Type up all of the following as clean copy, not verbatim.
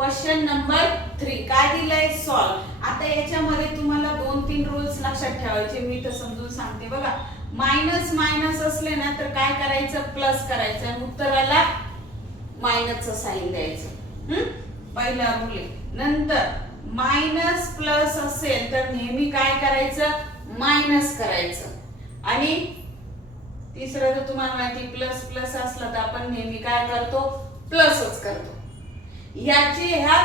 Question number 3 काय दिलंय solve. आता याच्यामध्ये तुम्हाला 2-3 रूल्स लक्षात ठेवायचे, मी तर समजून सांगते बघा। मायनस मायनस असले ना तर काय करायचं, प्लस करायचं आणि उत्तराला मायनसचं साइन द्यायचं। पहिला रूल आहे। नंतर मायनस प्लस असेल तर नेहमी काय करायचं, मायनस करायचं। आणि तिसरं तर तुम्हाला माहिती प्लस प्लस असला तर आपण नेहमी काय करतो, प्लसच करतो। ह्या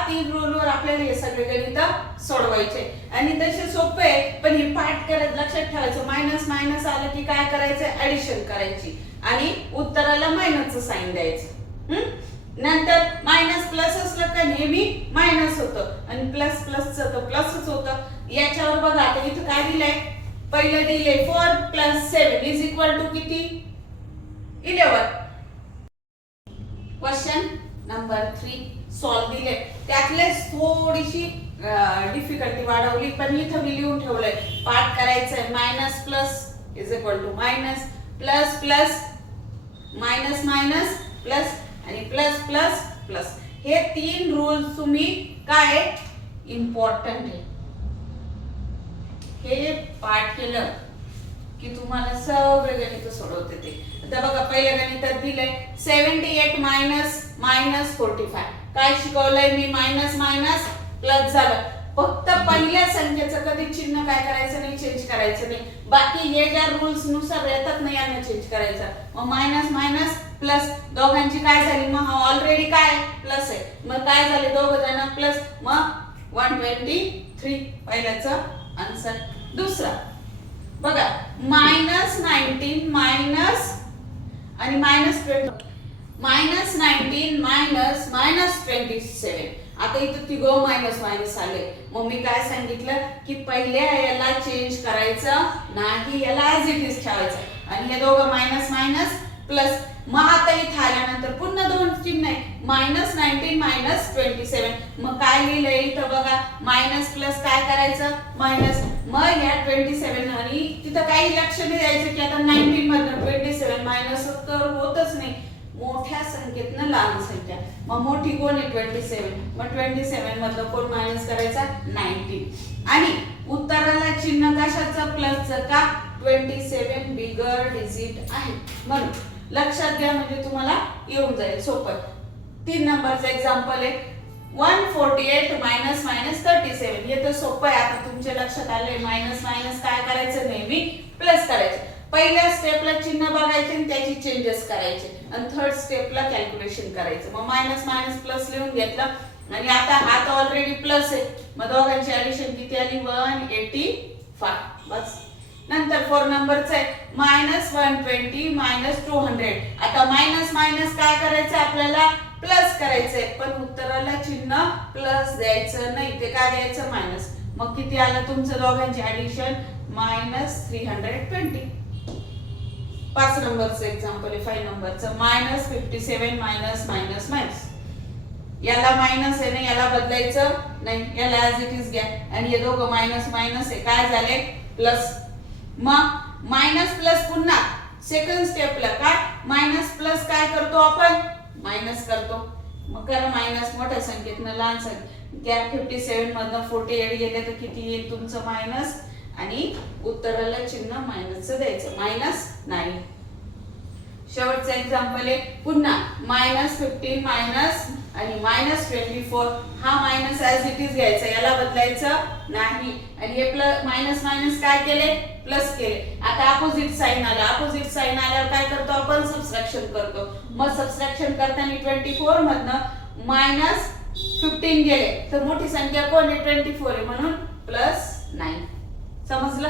3 रूलवर आपल्याला हे सगळे गणित सोडवायचे आणि तसे सोपे आहे, पण हे पाठ करत लक्षात ठेवायचं। मायनस मायनस आलं की काय करायचं, ऍडिशन करायची आणि उत्तराला मायनसचं साइन द्यायचं। नंतर मायनस प्लस असलं का नेहमी मायनस होतं आणि प्लस प्लसचं तर प्लसच होतं। याच्यावर बघा आता इथं काय दिलंय, पहिलं दिले 4 + 7 = किती, 11। क्वेश्चन नंबर 3 सॉल्व दिले, त्यातले थोडीशी डिफिकल्टी वाढवली, पण इथं मी लिहून ठेवलंय पाठ करायचंय। Minus plus = minus, plus plus minus minus plus आणि प्लस प्लस प्लस। हे 3 रूल्स तुम्ही काय इम्पॉर्टंट आहे, हे पाठ केलं की तुम्हाला सगळे गणित सोडवते ते। आता बघा पहिल्या गणितात दिलंय 78 - -45। काय शिकवलंय मी, मायनस मायनस प्लस झालं। फक्त पहिल्या संख्येचं कधी चिन्ह काय करायचं नाही, चेंज करायचं नाही। बाकी हे ज्या रूल्स नुसार येतात ना यांना चेंज करायचं। मग मायनस मायनस प्लस, दोघांची काय झाली, मग ऑलरेडी काय प्लस आहे, मग काय झाले दोघ जण प्लस, मग 123 पहिल्याचं आन्सर। दुसरा बघा -19 मायनस आणि -20, -19 -27। आता इथं तिघं मायनस मायनस आले, मग मी काय सांगितलं की पहिल्या याला चेंज करायचं नाही, याला ऍज इट इज ठेवायचं आणि हे दोघं मायनस मायनस प्लस। मग आता इथं आल्यानंतर पुन्हा 2 चिन्ह आहे, -19 -27। मग काय लिहिलंय इथं बघा, मायनस प्लस काय करायचं, मायनस। मग या 27 आणि तिथं काही लक्ष नाही द्यायचं की आता 19 मधनं 27 मायनस तर होतच नाही, मोठ्या संख्येतनं लहान संख्या। मग मोठी कोण आहे, 27। मग 27 मधनं कोण मायनस करायचा, 19। आणि उत्तराला चिन्ह कशाचं, प्लसचं का, 27 बिगर डिजिट आहे म्हणून लक्षात घ्या, म्हणजे तुम्हाला येऊन जाईल सोपं। 3 नंबरचं एक्झाम्पल आहे 148 - -37। हे तर सोपं आहे, आता तुमच्या लक्षात आलंय मायनस मायनस काय करायचं, नेहमी प्लस करायचं। पहिल्या स्टेपला चिन्ह बघायचे आणि त्याची चेंजेस करायचे आणि थर्ड स्टेपला कॅल्क्युलेशन करायचं। मग मायनस मायनस प्लस लिहून घेतलं आणि आता हा तर ऑलरेडी प्लस आहे, मग दोघांची ऍडिशन किती आली, 185 बस। नंतर 4 नंबरचं आहे -120 - 200। आता मायनस मायनस काय करायचं, आपल्याला प्लस करायचंय, पण उत्तराला चिन्ह प्लस द्यायचं नाही, ते काय द्यायचं, मायनस। मग किती आलं तुमचं दोघांची ऍडिशन, -320। 5 नंबरचं एक्झाम्पल आहे 5 नंबरचं -57 याला मायनस आहे ना, याला बदलायचं नाही, याला ऍज इट इज घ्या आणि हे दोघं मायनस मायनस आहे, काय झाले, प्लस। मग मायनस प्लस पुन्हा सेकंड स्टेपला काय, मायनस प्लस काय करतो आपण, मायनस करतो। मग करा मायनस, मोठ्या संख्येतनं लहान संख्या, 57 मधनं 48 गेले तर किती येईल तुमचं, मायनस। आणि उत्तराला चिन्ह मायनसचं द्यायचं, मायनस नाही। शेवटचं एक्झाम्पल आहे पुन्हा -15 मायनस आणि -24। हा मायनस ऍज इट इज घ्यायचा, याला बदलायचं नाही आणि हे प्लस मायनस मायनस काय केले, प्लस केले। आता अपोजिट साइन आलं, अपोजिट साइन आल्यावर काय करतो आपण, सबट्रॅक्शन करतो। मग सबट्रॅक्शन करताना 24 मधनं -15 गेले तर मोठी संख्या कोण आहे, 24 आहे, म्हणून +9। समजलं।